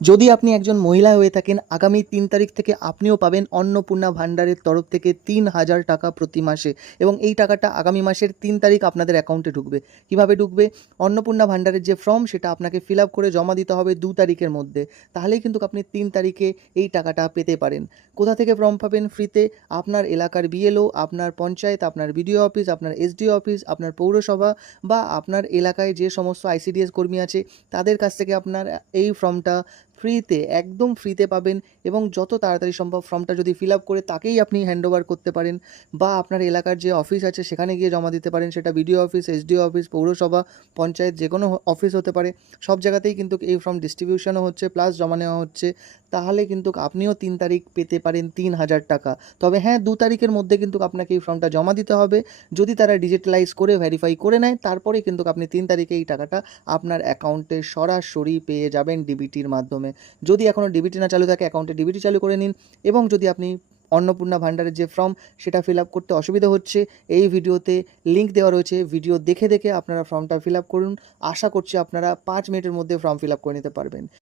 যদি আপনি একজন মহিলা হয়ে থাকেন, আগামী ৩ তারিখ থেকে আপনিও পাবেন অন্নপূর্ণা ভান্ডারের তরফ থেকে ৩,০০০ টাকা প্রতি মাসে, এবং এই টাকাটা আগামী মাসের ৩ তারিখ আপনাদের অ্যাকাউন্টে ঢুকবে। কিভাবে ঢুকবে? অন্নপূর্ণা ভান্ডারের যে ফর্ম সেটা আপনাকে ফিল আপ করে জমা দিতে হবে ২ তারিখের মধ্যে। তাহলেই কিন্তু আপনি ৩ তারিখে এই টাকাটা পেতে পারেন। কোথা থেকে ফর্ম পাবেন ফ্রিতে? আপনার এলাকার বিএলও, আপনার পঞ্চায়েত, আপনার বিডিও অফিস, আপনার এসডিও অফিস, আপনার পৌরসভা বা আপনার এলাকায় যে সমস্ত আইসিডিএস কর্মী আছে তাদের কাছ থেকে আপনার এই ফর্মটা ফ্রিতে, একদম ফ্রিতে পাবেন। এবং যত তাড়াতাড়ি সম্ভব ফর্মটা যদি ফিল আপ করে তাকেই আপনি হ্যান্ডওভার করতে পারেন, বা আপনার এলাকার যে অফিস আছে সেখানে গিয়ে জমা দিতে পারেন। সেটা বিডিও অফিস, এসডিও অফিস, পৌরসভা, পঞ্চায়েত, যে কোনো অফিস হতে পারে। সব জায়গাতেই কিন্তু এই ফর্ম ডিস্ট্রিবিউশনও হচ্ছে প্লাস জমা নেওয়া হচ্ছে। তাহলে কিন্তু আপনিও ৩ তারিখ পেতে পারেন ৩,০০০ টাকা। তবে হ্যাঁ, ২ তারিখের মধ্যে কিন্তু আপনাকে এই ফর্মটা জমা দিতে হবে। যদি তারা ডিজিটালাইজ করে ভেরিফাই করে নেয়, তারপরেই কিন্তু আপনি ৩ তারিখে এই টাকাটা আপনার অ্যাকাউন্টে সরাসরি পেয়ে যাবেন ডিবিটির মাধ্যমে। যদি এখনও ডিবিটি না চালু থাকে, অ্যাকাউন্টে ডিবিটি চালু করে নিন। এবং যদি আপনি অন্নপূর্ণা ভান্ডারের যে ফর্ম সেটা ফিল আপ করতে অসুবিধা হচ্ছে, এই ভিডিওতে লিঙ্ক দেওয়া রয়েছে, ভিডিও দেখে দেখে আপনারা ফর্মটা ফিল আপ করুন। আশা করছি আপনারা ৫ মিনিটের মধ্যে ফর্ম ফিল আপ করে নিতে পারবেন।